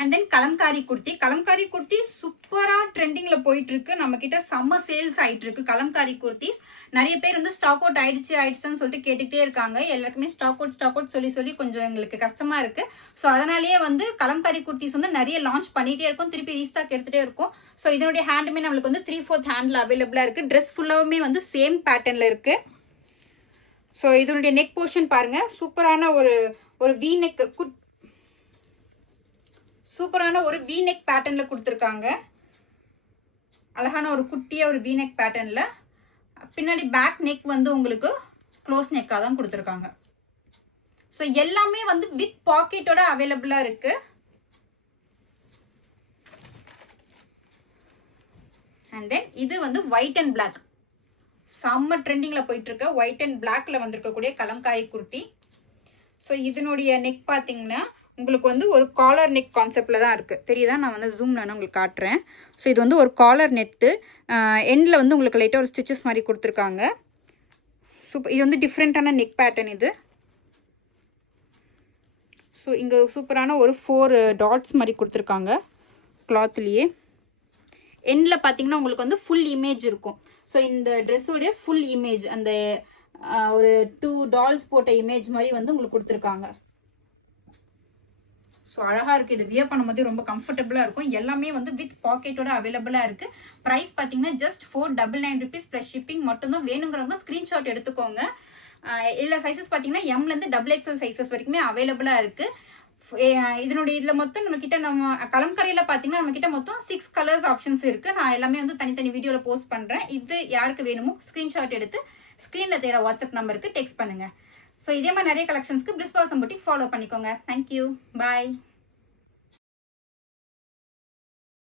And then Kalamkari kurti சூப்பராக ட்ரெண்டிங்கில் போயிட்டு இருக்கு. நம்ம கிட்ட செம்ம சேல்ஸ் ஆயிட்டு இருக்கு கலம்காரி குர்த்திஸ். நிறைய பேர் வந்து ஸ்டாக் அவுட் ஆயிடுச்சுன்னு சொல்லிட்டு கேட்டுக்கிட்டே இருக்காங்க. எல்லாருக்குமே ஸ்டாக் அவுட் சொல்லி கொஞ்சம் எங்களுக்கு கஷ்டமா இருக்கு. ஸோ அதனாலேயே வந்து கலம்காரி குர்த்திஸ் வந்து நிறைய லான்ச் பண்ணிட்டே இருக்கும், திருப்பி ரீஸ்டாக் எடுத்துகிட்டே இருக்கும். ஸோ இதனுடைய ஹேண்டுமே நம்மளுக்கு வந்து 3/4 ஹேண்டில் அவைலபிளாக இருக்கு. ட்ரெஸ் ஃபுல்லாகவுமே வந்து சேம் பேட்டர்னில் இருக்கு. ஸோ இதனுடைய நெக் போர்ஷன் பாருங்க, சூப்பரான ஒரு வி நெக், சூப்பரான ஒரு வி நெக் பேட்டர்ன்ல கொடுத்துருக்காங்க. அழகான ஒரு குட்டியா ஒரு வி நெக் பேட்டர்ன்ல. பின்னாடி பேக் நெக் வந்து உங்களுக்கு க்ளோஸ் நெக்கா தான் கொடுத்துருக்காங்க. ஸோ எல்லாமே வந்து வித் பாக்கெட்டோட அவைலபிளா இருக்கு. அண்ட் தென் இது வந்து ஒயிட் அண்ட் பிளாக், செம்ம ட்ரெண்டிங்ல போயிட்டு இருக்க ஒயிட் அண்ட் பிளாக்ல வந்திருக்கக்கூடிய கலம்காரி குர்த்தி. ஸோ இதனுடைய நெக் பார்த்தீங்கன்னா உங்களுக்கு வந்து ஒரு காலர் நெக் கான்செப்டில் தான் இருக்குது. தெரியுதா? நான் வந்து ஜூம் நான் உங்களுக்கு காட்டுறேன். ஸோ இது வந்து ஒரு காலர் நெட்டு, எண்டில் வந்து உங்களுக்கு லைட்டாக ஒரு ஸ்டிச்சஸ் மாதிரி கொடுத்துருக்காங்க. சூப்பர். இது வந்து டிஃப்ரெண்ட்டான நெக் பேட்டர்ன் இது. ஸோ இங்கே சூப்பரான ஒரு 4 டாட்ஸ் மாதிரி கொடுத்துருக்காங்க கிளாத்லேயே. எண்டில் பார்த்தீங்கன்னா உங்களுக்கு வந்து ஃபுல் இமேஜ் இருக்கும். ஸோ இந்த ட்ரெஸ்ஸோடைய ஃபுல் இமேஜ், அந்த ஒரு 2 டால்ஸ் போட்ட இமேஜ் மாதிரி வந்து உங்களுக்கு கொடுத்துருக்காங்க. ஸோ அழகாக இருக்குது. இது வியர் பண்ணும்போது ரொம்ப கம்ஃபர்டபுளாக இருக்கும். எல்லாமே வந்து வித் பாக்கெட்டோட அவைலபிளாக இருக்குது. ப்ரைஸ் பார்த்தீங்கன்னா ஜஸ்ட் 499 rupees ப்ளஸ் ஷிப்பிங் மட்டும்தான். வேணுங்கிறவங்க ஸ்க்ரீன்ஷாட் எடுத்துக்கோங்க. இல்லை சைஸஸ் பார்த்தீங்கன்னா எம்லேருந்து XXL சைஸஸ் வரைக்குமே அவைலபிளாக இருக்குது. இதனுடைய இதில் மொத்தம் நம்ம கலம்கரையில் பார்த்தீங்கன்னா நம்மக்கிட்ட மொத்தம் 6 கலர்ஸ் ஆப்ஷன்ஸ் இருக்குது. நான் எல்லாமே வந்து தனித்தனி வீடியோவில் போஸ்ட் பண்ணுறேன். இது யாருக்கு வேணுமோ ஸ்க்ரீன்ஷாட் எடுத்து ஸ்க்ரீனில் தேர வாட்ஸ்அப் நம்பருக்கு டெக்ஸ்ட் பண்ணுங்கள். ஸோ இதே மாதிரி நிறைய கலெக்ஷன்ஸ்க்கு பிளிஸ் பாசம் புட்டிக் ஃபாலோ பண்ணிக்கோங்க. தேங்க்யூ, பாய்.